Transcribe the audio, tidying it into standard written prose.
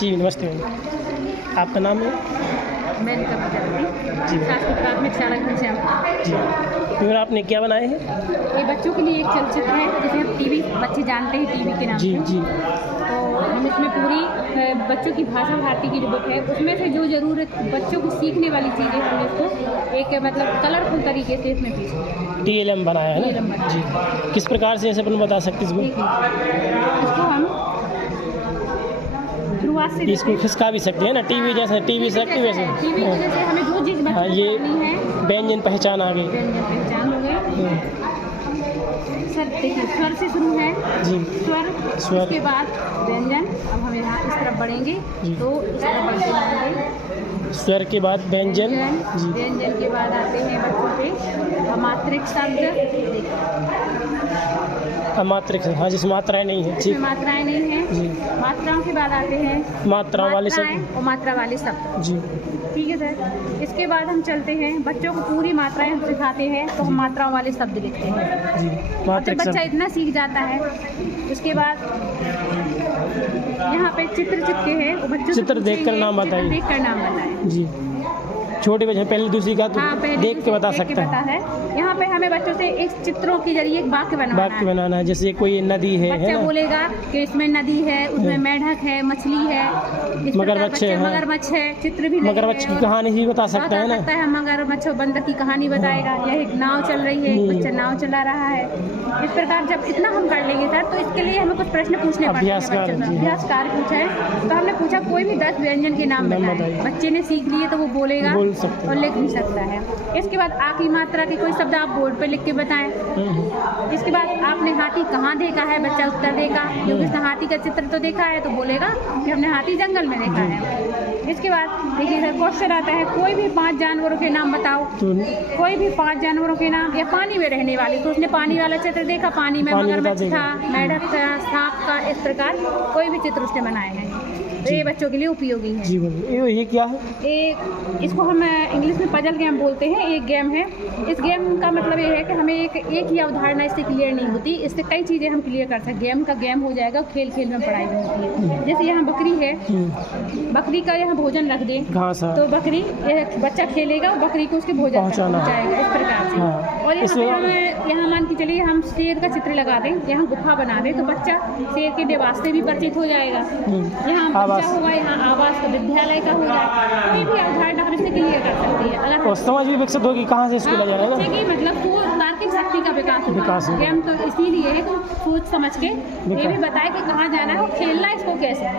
जी नमस्ते मैम, आपका नाम है? मेनका जी शासकीय प्राथमिक शाला घनश्याम। जी फिर आपने क्या बनाए हैं? ये बच्चों के लिए एक चलचित्र है जिसे हम टीवी बच्चे जानते हैं टीवी के नाम जी से। जी तो हम इसमें पूरी बच्चों की भाषा भारती की जो बुक है उसमें से जो ज़रूरत बच्चों को सीखने वाली चीज़ें हमने इसको एक मतलब कलरफुल तरीके से इसमें पेश किया। TLM बनाया है TLM ना? बनाया। जी किस प्रकार से ऐसे अपन बता सकते हैं देखिए, इसको हम शुरुआत से इसको खिसका भी सकते हैं ना, टीवी जैसे टीवी से एक्टिव वैसे। टीवी की वजह से हमें जो चीज़ हाँ बच्चों ये को करनी है व्यंजन पहचान आ गई। व्यंजन पहचान हो गए। सर देखिए स्वर से शुरू है जी स्वर, उसके बाद व्यंजन। अब हम यहाँ इस तरफ बढ़ेंगे जी। तो इस तरफ बढ़ते जाएंगे। स्वर के बाद व्यंजन। जी व्यंजन के बाद आते हैं बच्चों पे अमात्रिक शब्द। अमात्रिक, हाँ जिस मात्राएं नहीं है। इसमें ठीक मात्राएं नहीं हैं। जी मात्राओं के बाद आते हैं मात्राओं वाले मात्राएं शब्द। और मात्रा वाले शब्द। जी ठीक है सर। इसके बाद हम चलते हैं बच्चों को पूरी मात्राएं हम सिखाते हैं तो हम मात्राओं वाले शब्द लिखते हैं। जी जब मात्रिक बच्चा शब्द। इतना सीख जाता है उसके बाद यहाँ पे चित्र चिपके हैं वो बच्चों से चित्र देखकर पूछेंगे, नाम बताइए। चित्र देखकर नाम बताएं। जी छोटे बच्चे पहले दूसरी का तो हाँ, पहले देख के बता देख के सकता पता है। है। यहाँ पे हमें बच्चों से एक चित्रों के जरिए एक वाक्य बनवाना वाक्य है। बनाना है, जैसे कोई नदी है बच्चा ना? बोलेगा कि इसमें नदी है, उसमें मेंढक है, मछली है, इस प्रकार मगरमच्छ है, बच्चा हाँ। मगरमच्छ है, चित्र भी लगे मगरमच्छ हैं की कहानी भी बता सकता है ना? सकता है। मगरमच्छ और बंदर की कहानी बताएगा। यह एक नाव चल रही है, बच्चा नाव चला रहा है। इस प्रकार जब इतना हम कर लेंगे सर तो इसके लिए हमें कुछ प्रश्न पूछने पड़ते हैं अभ्यास बच्चों से। जी। अभ्यास कार्य पूछा है तो हमने पूछा कोई भी 10 व्यंजन के नाम नाम बताएं। बताइए। बच्चे ने सीख लिए तो वो बोलेगा बोल सकते और हैं। लिख भी सकता है। इसके बाद आ की मात्रा के कोई शब्द आप बोर्ड पे लिख के बताएं। इसके बाद आपने हाथी कहाँ देखा है, बच्चा उत्तर देगा क्योंकि उसने हाथी का चित्र तो देखा है तो बोलेगा कि हमने हाथी जंगल में देखा है। इसके बाद देखिए सर क्वेश्चन आता है कोई भी 5 जानवरों के नाम बताओ। तो कोई भी 5 जानवरों के नाम या पानी में रहने वाले तो उसने पानी वाला चित्र देखा, पानी में पानी बता मगरमच्छ देगा। था, मेंढक था, सांप का, इस प्रकार कोई भी चित्र उसने बनाए हैं। तो ये बच्चों के लिए उपयोगी है। जी बोलिए ये क्या है? एक इसको हम इंग्लिश में पजल गेम बोलते हैं। एक गेम है। इस गेम का मतलब ये है कि हमें एक ही अवधारणा इससे क्लियर नहीं होती, इससे कई चीज़ें हम क्लियर कर सकते हैं। गेम का गेम हो जाएगा, खेल खेल में पढ़ाई होती है। जैसे यहाँ बकरी है, बकरी का यहाँ भोजन रख दें घास है। तो बकरी बच्चा खेलेगा और बकरी को उसके भोजन पहुंचाना पहुँचाएगा इस प्रकार से। हाँ। और यहाँ पे इसमें- हमें यहाँ मान के चलिए हम शेर का चित्र लगा दें, यहाँ गुफा बना दें तो बच्चा शेर के निवास से भी परिचित हो जाएगा। यहाँ बच्चा होगा, यहाँ आवास का विद्यालय का होगा, कोई भी अवधारणा हम इससे क्लियर कर सकते हैं। अगर और समझ भी विकसित होगी कहाँ से स्कूल आ जाएगा ना? बच्चे की मतलब वो तार्किक शक्ति का विकास होगा। गेम तो इसीलिए है कि सोच समझ के ये भी बताए कि कहाँ जाना है और खेलना इसको कैसे है।